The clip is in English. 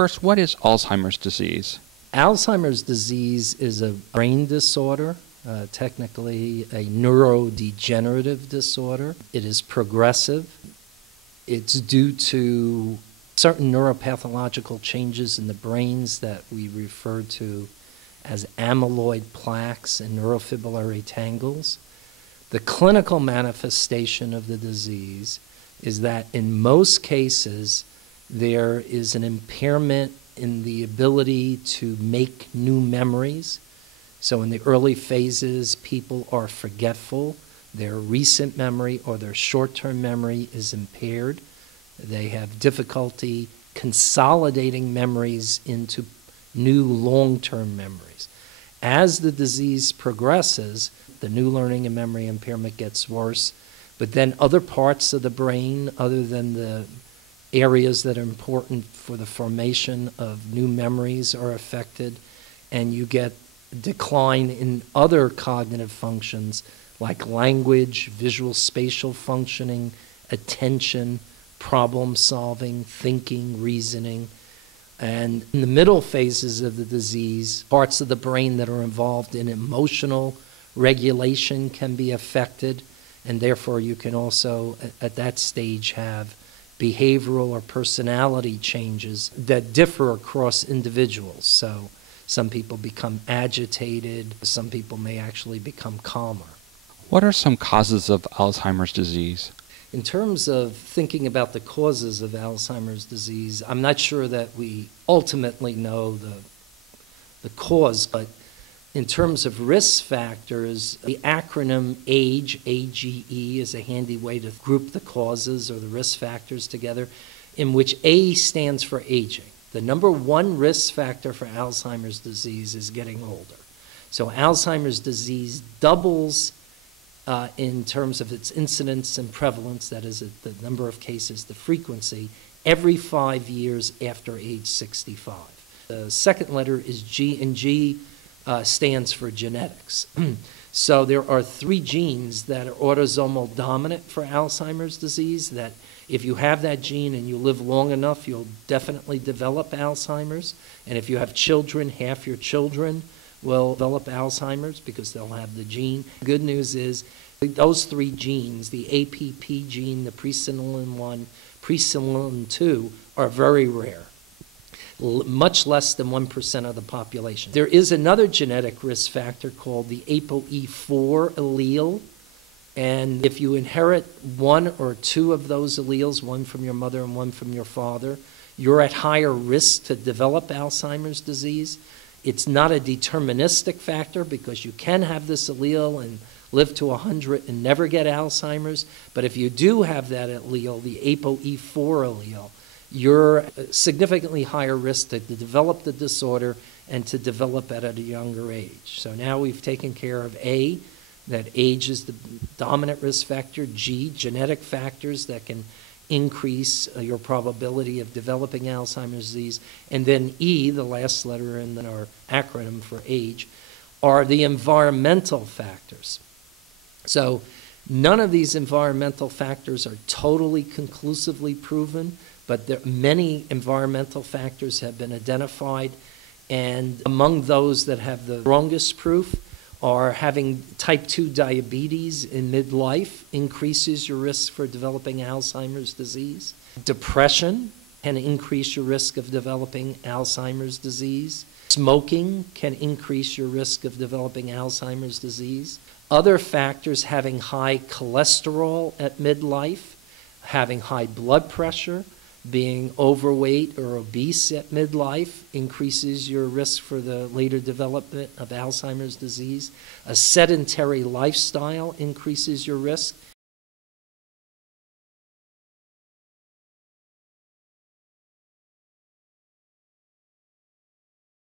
First, what is Alzheimer's disease? Alzheimer's disease is a brain disorder, technically a neurodegenerative disorder. It is progressive. It's due to certain neuropathological changes in the brains that we refer to as amyloid plaques and neurofibrillary tangles. The clinical manifestation of the disease is that in most cases there is an impairment in the ability to make new memories. So in the early phases, people are forgetful. Their recent memory or their short-term memory is impaired. They have difficulty consolidating memories into new long-term memories. As the disease progresses, the new learning and memory impairment gets worse, but then other parts of the brain, other than the areas that are important for the formation of new memories, are affected, and you get decline in other cognitive functions like language, visual spatial functioning, attention, problem solving, thinking, reasoning. And in the middle phases of the disease, parts of the brain that are involved in emotional regulation can be affected, and therefore you can also at that stage have behavioral or personality changes that differ across individuals. So some people become agitated, some people may actually become calmer. What are some causes of Alzheimer's disease? In terms of thinking about the causes of Alzheimer's disease, I'm not sure that we ultimately know the cause, but in terms of risk factors, the acronym AGE, AGE, is a handy way to group the causes or the risk factors together, in which A stands for aging. The number one risk factor for Alzheimer's disease is getting older. So Alzheimer's disease doubles in terms of its incidence and prevalence, that is the number of cases, the frequency, every 5 years after age 65. The second letter is G, and G stands for genetics. So there are 3 genes that are autosomal dominant for Alzheimer's disease, that if you have that gene and you live long enough, you'll definitely develop Alzheimer's. And if you have children, half your children will develop Alzheimer's because they'll have the gene. The good news is those 3 genes, the APP gene, the presenilin 1, presenilin 2, are very rare, much less than 1% of the population. There is another genetic risk factor called the ApoE4 allele, and if you inherit 1 or 2 of those alleles, one from your mother and one from your father, you're at higher risk to develop Alzheimer's disease. It's not a deterministic factor because you can have this allele and live to 100 and never get Alzheimer's, but if you do have that allele, the ApoE4 allele, you're significantly higher risk to develop the disorder and to develop it at a younger age. So now we've taken care of A, that age is the dominant risk factor, G, genetic factors that can increase your probability of developing Alzheimer's disease, and then E, the last letter in our acronym for age, are the environmental factors. So none of these environmental factors are totally conclusively proven, but many environmental factors have been identified, and among those that have the strongest proof are having type 2 diabetes in midlife increases your risk for developing Alzheimer's disease. Depression can increase your risk of developing Alzheimer's disease. Smoking can increase your risk of developing Alzheimer's disease. Other factors, having high cholesterol at midlife, having high blood pressure, being overweight or obese at midlife increases your risk for the later development of Alzheimer's disease. A sedentary lifestyle increases your risk.